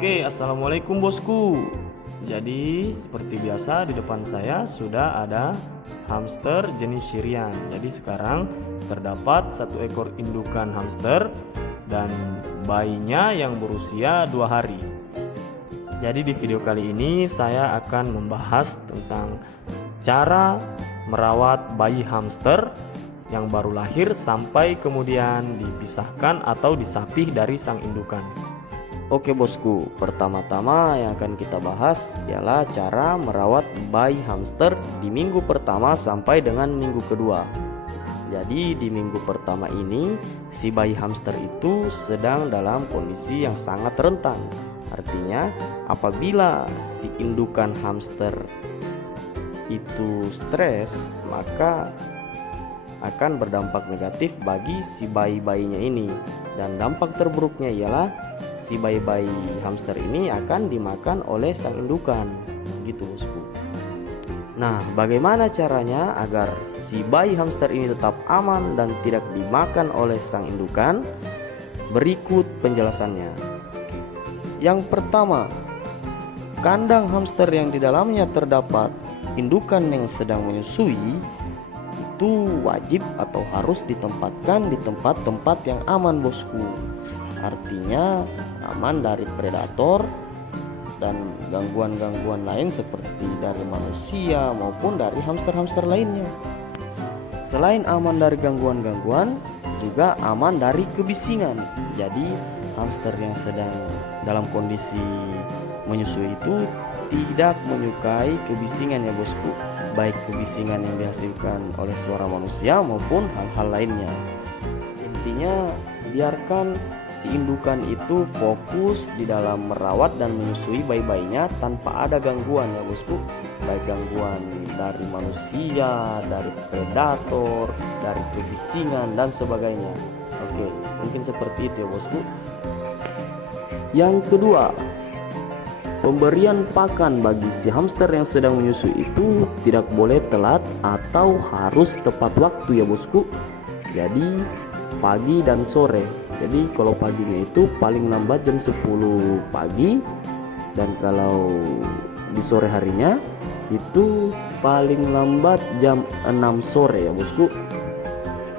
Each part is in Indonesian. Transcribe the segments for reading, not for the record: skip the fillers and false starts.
Oke, assalamualaikum bosku. Jadi seperti biasa di depan saya sudah ada hamster jenis Syrian. Jadi sekarang terdapat satu ekor indukan hamster dan bayinya yang berusia 2 hari. Jadi di video kali ini saya akan membahas tentang cara merawat bayi hamster yang baru lahir sampai kemudian dipisahkan atau disapih dari sang indukan. Oke bosku, pertama-tama yang akan kita bahas ialah cara merawat bayi hamster di minggu pertama sampai dengan minggu kedua. Jadi di minggu pertama ini si bayi hamster itu sedang dalam kondisi yang sangat rentan. Artinya apabila si indukan hamster itu stres, maka akan berdampak negatif bagi si bayi-bayinya ini. Dan dampak terburuknya ialah si bayi-bayi hamster ini akan dimakan oleh sang indukan. Gitu bosku. Nah, bagaimana caranya agar si bayi hamster ini tetap aman dan tidak dimakan oleh sang indukan? Berikut penjelasannya. Yang pertama, kandang hamster yang di dalamnya terdapat indukan yang sedang menyusui itu wajib atau harus ditempatkan di tempat-tempat yang aman bosku. Artinya aman dari predator dan gangguan-gangguan lain seperti dari manusia maupun dari hamster-hamster lainnya. Selain aman dari gangguan-gangguan, juga aman dari kebisingan. Jadi hamster yang sedang dalam kondisi menyusui itu tidak menyukai kebisingan ya bosku, baik kebisingan yang dihasilkan oleh suara manusia maupun hal-hal lainnya. Intinya biarkan si indukan itu fokus di dalam merawat dan menyusui bayi-bayinya tanpa ada gangguan ya bosku, baik gangguan dari manusia, dari predator, dari kebisingan dan sebagainya. Oke, mungkin seperti itu ya bosku. Yang kedua, pemberian pakan bagi si hamster yang sedang menyusui itu tidak boleh telat atau harus tepat waktu ya bosku. Jadi pagi dan sore. Jadi kalau paginya itu paling lambat jam 10 pagi, dan kalau di sore harinya itu paling lambat jam 6 sore ya bosku.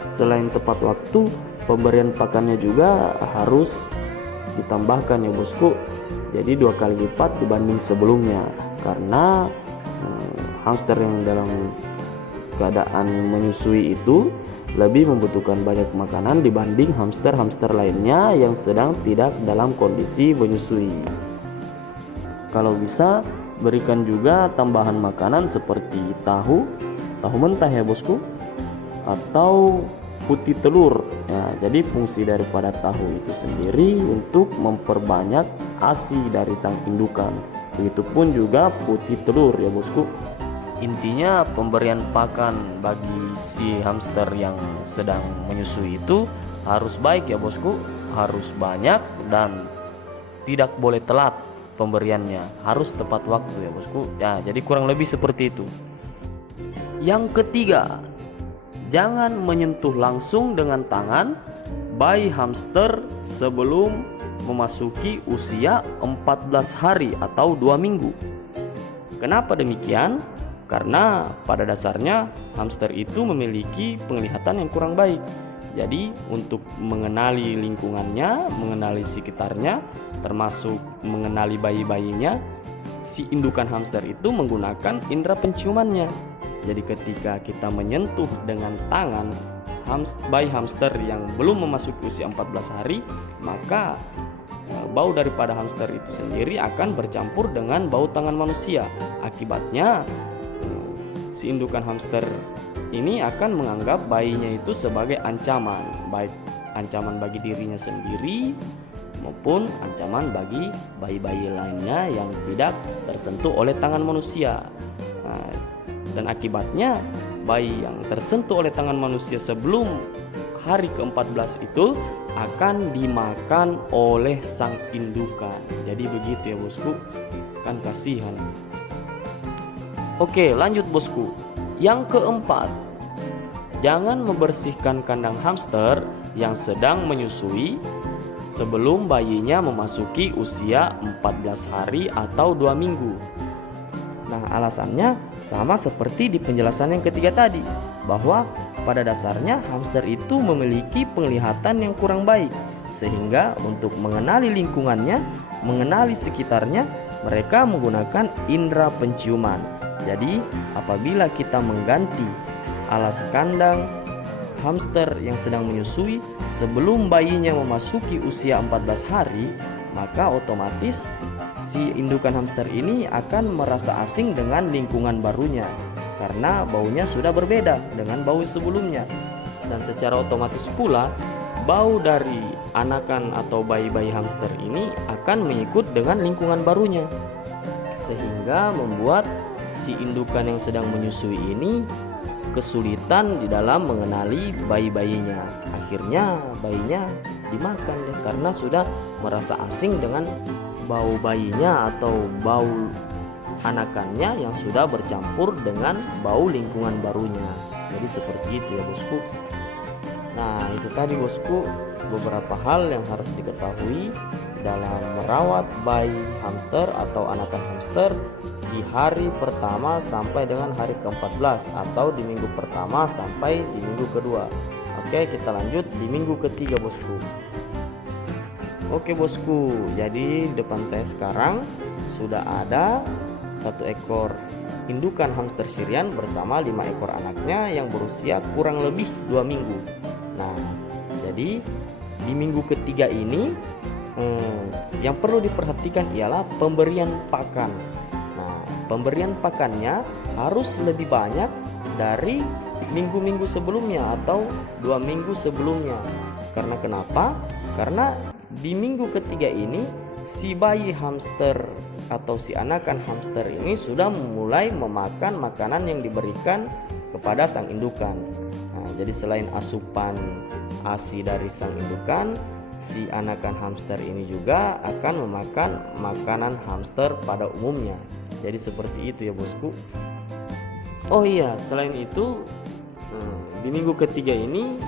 Selain tepat waktu, pemberian pakannya juga harus ditambahkan ya bosku. Jadi 2 kali lipat dibanding sebelumnya, karena hamster yang dalam keadaan menyusui itu lebih membutuhkan banyak makanan dibanding hamster-hamster lainnya yang sedang tidak dalam kondisi menyusui. Kalau bisa berikan juga tambahan makanan seperti tahu mentah ya bosku, atau putih telur ya. Jadi fungsi daripada tahu itu sendiri untuk memperbanyak ASI dari sang indukan. Begitupun juga putih telur ya bosku. Intinya pemberian pakan bagi si hamster yang sedang menyusui itu harus baik ya bosku, harus banyak dan tidak boleh telat pemberiannya, harus tepat waktu ya bosku. Ya, jadi kurang lebih seperti itu. Yang ketiga, jangan menyentuh langsung dengan tangan bayi hamster sebelum memasuki usia 14 hari atau 2 minggu. Kenapa demikian? Karena pada dasarnya hamster itu memiliki penglihatan yang kurang baik. Jadi untuk mengenali lingkungannya, mengenali sekitarnya, termasuk mengenali bayi-bayinya, si indukan hamster itu menggunakan indera penciumannya. Jadi ketika kita menyentuh dengan tangan bayi hamster yang belum memasuki usia 14 hari, maka bau daripada hamster itu sendiri akan bercampur dengan bau tangan manusia. Akibatnya si indukan hamster ini akan menganggap bayinya itu sebagai ancaman, baik ancaman bagi dirinya sendiri maupun ancaman bagi bayi-bayi lainnya yang tidak tersentuh oleh tangan manusia. Dan akibatnya bayi yang tersentuh oleh tangan manusia sebelum hari ke-14 itu akan dimakan oleh sang indukan. Jadi begitu ya bosku, kan kasihan. Oke, lanjut bosku. Yang keempat, jangan membersihkan kandang hamster yang sedang menyusui sebelum bayinya memasuki usia 14 hari atau 2 minggu. Nah, alasannya sama seperti di penjelasan yang ketiga tadi, bahwa pada dasarnya hamster itu memiliki penglihatan yang kurang baik, sehingga untuk mengenali lingkungannya, mengenali sekitarnya, mereka menggunakan indera penciuman. Jadi, apabila kita mengganti alas kandang hamster yang sedang menyusui sebelum bayinya memasuki usia 14 hari, maka otomatis si indukan hamster ini akan merasa asing dengan lingkungan barunya karena baunya sudah berbeda dengan bau sebelumnya. Dan secara otomatis pula bau dari anakan atau bayi-bayi hamster ini akan mengikut dengan lingkungan barunya, sehingga membuat si indukan yang sedang menyusui ini kesulitan di dalam mengenali bayi-bayinya. Akhirnya bayinya dimakan deh karena sudah merasa asing dengan bau bayinya atau bau anakannya yang sudah bercampur dengan bau lingkungan barunya. Jadi seperti itu ya bosku. Nah, itu tadi bosku beberapa hal yang harus diketahui dalam merawat bayi hamster atau anakan hamster di hari pertama sampai dengan hari ke-14 atau di minggu pertama sampai di minggu kedua. Oke, kita lanjut di minggu ketiga bosku. Oke bosku, jadi di depan saya sekarang sudah ada 1 ekor indukan hamster Syrian bersama 5 ekor anaknya yang berusia kurang lebih 2 minggu. Nah, jadi di minggu ketiga ini yang perlu diperhatikan ialah pemberian pakan. Nah, pemberian pakannya harus lebih banyak dari minggu-minggu sebelumnya atau 2 minggu sebelumnya. Karena kenapa? Karena di minggu ketiga ini si bayi hamster atau si anakan hamster ini sudah mulai memakan makanan yang diberikan kepada sang indukan. Nah, jadi selain asupan ASI dari sang indukan, si anakan hamster ini juga akan memakan makanan hamster pada umumnya. Jadi seperti itu ya bosku. Oh iya, selain itu di minggu ketiga ini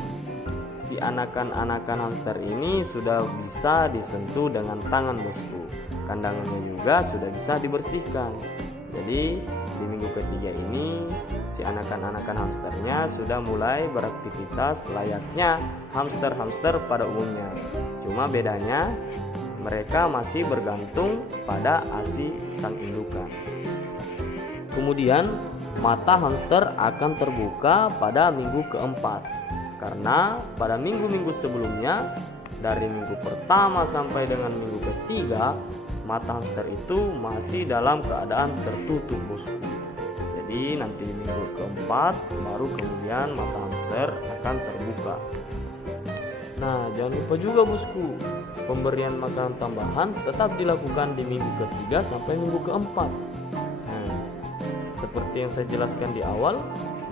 si anakan-anakan hamster ini sudah bisa disentuh dengan tangan bosku. Kandangnya juga sudah bisa dibersihkan. Jadi di minggu ketiga ini si anakan-anakan hamsternya sudah mulai beraktivitas layaknya hamster-hamster pada umumnya. Cuma bedanya mereka masih bergantung pada ASI sang indukan. Kemudian mata hamster akan terbuka pada minggu keempat, karena pada minggu-minggu sebelumnya dari minggu pertama sampai dengan minggu ketiga mata hamster itu masih dalam keadaan tertutup bosku. Jadi nanti di minggu keempat baru kemudian mata hamster akan terbuka. Nah, jangan lupa juga bosku, pemberian makanan tambahan tetap dilakukan di minggu ketiga sampai minggu keempat. Nah, seperti yang saya jelaskan di awal,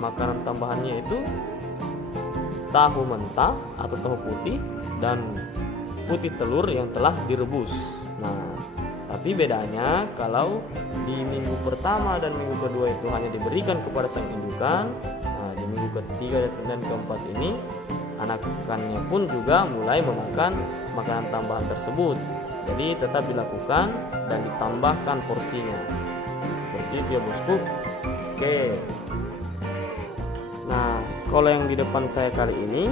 makanan tambahannya itu tahu mentah atau tahu putih dan putih telur yang telah direbus. Nah, tapi bedanya kalau di minggu pertama dan minggu kedua itu hanya diberikan kepada sang indukan. Nah, di minggu ketiga dan keempat ini anakannya pun juga mulai memakan makanan tambahan tersebut. Jadi tetap dilakukan dan ditambahkan porsinya. Seperti itu ya bosku. Oke. Nah, kalau yang di depan saya kali ini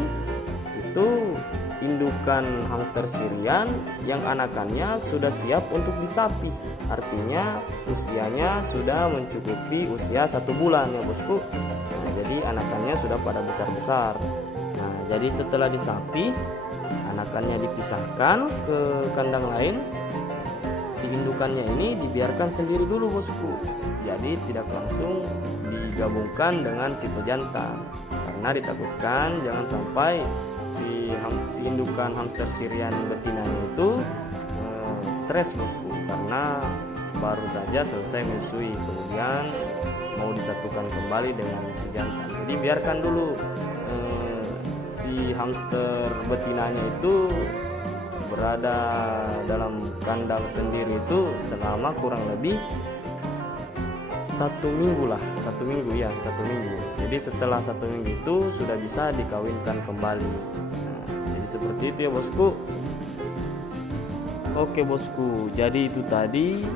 itu indukan hamster Syrian yang anakannya sudah siap untuk disapi. Artinya usianya sudah mencukupi usia 1 bulan ya bosku. Nah, jadi anakannya sudah pada besar-besar. Nah, jadi setelah disapi, anakannya dipisahkan ke kandang lain. Si indukannya ini dibiarkan sendiri dulu bosku. Jadi tidak langsung digabungkan dengan si pejantan, karena ditakutkan jangan sampai si indukan hamster Syrian betinanya itu stres bosku, karena baru saja selesai menyusui kemudian mau disatukan kembali dengan si jantan. Jadi biarkan dulu si hamster betinanya itu berada dalam kandang sendiri itu selama kurang lebih 1 minggu lah, 1 minggu ya, 1 minggu. Jadi setelah 1 minggu itu sudah bisa dikawinkan kembali. Nah, jadi seperti itu ya bosku. Oke bosku, jadi itu tadi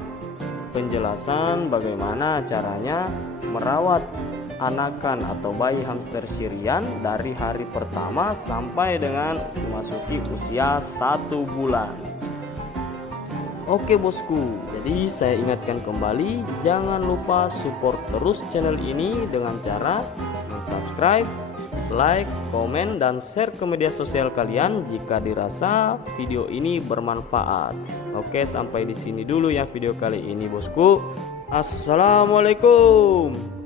penjelasan bagaimana caranya merawat anakan atau bayi hamster Syrian dari hari pertama sampai dengan memasuki usia 1 bulan. Oke bosku, jadi saya ingatkan kembali, jangan lupa support terus channel ini dengan cara subscribe, like, komen, dan share ke media sosial kalian jika dirasa video ini bermanfaat. Oke, sampai di sini dulu ya video kali ini bosku. Assalamualaikum.